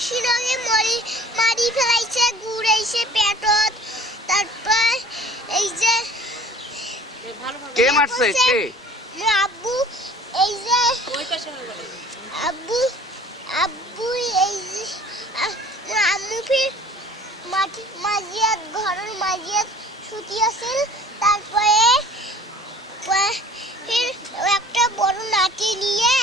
ফাঁসি রঙে মারি ফেলাইছে, ঘুরাইছে পেটত। তারপর এই যে কে মারছে? কে? আব্বু। এই যে আব্বু আব্বু এই যে আম্মু ফির মাঝিয়াত ঘরের মাঝিয়াত ছুটি আছিল। তারপরে ফির একটা বড় লাঠি নিয়ে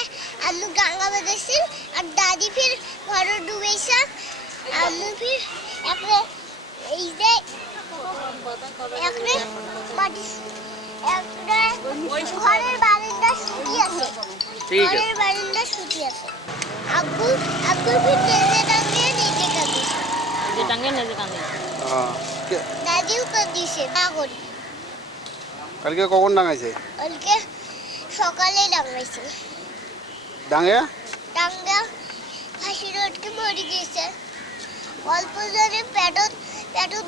আম্মু গাঙ্গা বেঁধেছিল আর দাদি ফির ঘরে ডুবেছে। আম্মু ফির একটা এই যে একটা মাটি একটা ঘরের বারান্দা ছুটি আছে, ঘরের বারান্দা ছুটি আছে। আব্বু ফির নিজে কাঁদে দাদিও কাঁদিছে না করি। কালকে কখন ডাঙাইছে? কালকে সকালে ডাঙাইছে। ডাঙে ফাঁসি রোডকে মরে গেছে। অল্প জনে পেটত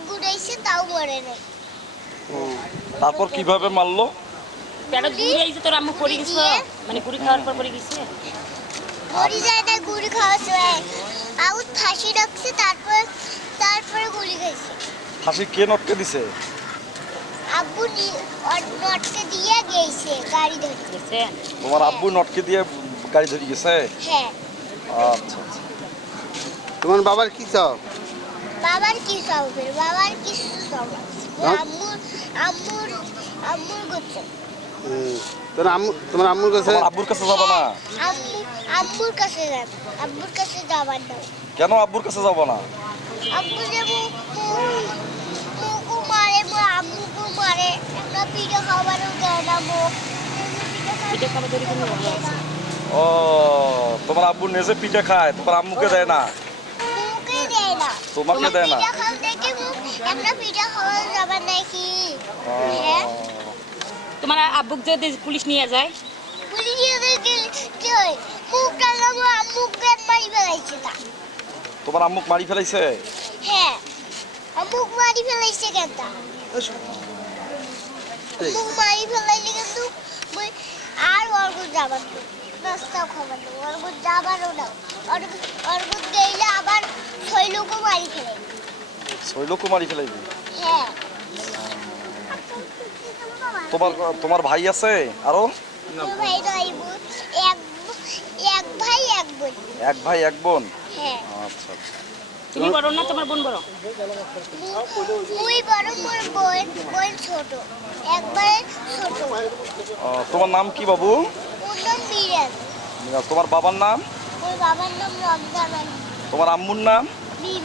ঘুরাইছে, তাও মরে নাই। তারপর কিভাবে মারলো? পেটত ঘুরাইছে। তোর আম্মু পড়ে গেছে, মানে গুড়ি খাওয়ার পর পড়ে গেছে। মরি যায় না, গুড়ি খাওয়াছে। আউট ফাঁসি রাখছে, তারপরে গুলি খাইছে। ফাঁসি কে নটকে দিছে? আব্বু নটকে দিয়ে গেছে গাড়ি ধরে। তোমার আব্বু নটকে দিয়ে গাড়ি ধরে গেছে? হ্যাঁ। আচ্ছা আচ্ছা। তোমার বাবার কি চাও? বাবার কি চাবে? বাবার কিছু চাবে আম্মুর করছে। তোমার আম্মুর কাছে? আব্বুর কাছে যাবো না? আব্বুর কাছে যাবে। আব্বুর কাছে যাবার না। কেন আব্বুর কাছে যাবো না? আব্বু যে মুখু মারে, আম্মুকে মারে, একটা পিঠা খাবারও দেয় না। পিঠে খাবার ধরে কোনো ভালো আছে। ও, তোমার আব্বু নিজে পিঠা খায়, তোমার আম্মুকে দেয় না? মুখে দেয় না। তোমাকে দেয় না? পিঠা খাও দেখে একটা পিঠা খাওয়া যাবার নাকি? হ্যাঁ। তোমার আব্বুক যদি পুলিশ নিয়ে যায়? পুলিশ কি হয়? মুখ টাঙাবো, আম্মুকে মারি ফেলাইছে তা। তোমার আম্মুক মারি ফেলাইছে? হ্যাঁ, আম্মুক মারি ফেলাইছে কেন তা? মুখ মারি ফেলাইলে কিন্তু আর অর্ঘ যাবার না, নাস্তাও খাবার না, অর্ঘ যাবারও না। অর্ঘ গেলে আবার 6 লোকও মারি ফেলে। 6 লোকও মারি ফেলাইবি? হ্যাঁ। তোমার ভাই আছে আরো? ভাই নয় বোন, এক ভাই এক বোন। এক ভাই এক বোন? হ্যাঁ। আচ্ছা আচ্ছা। তুমি বড় না তোমার বোন বড়? মুই বড়, মোর বোন ছোট, একবারে ছোট। তোমার নাম কি বাবু? ওর নাম মিরাজ। তোমার বাবার নাম? ওর বাবার নাম রমজান আলী। তোমার আম্মুর নাম? মিম।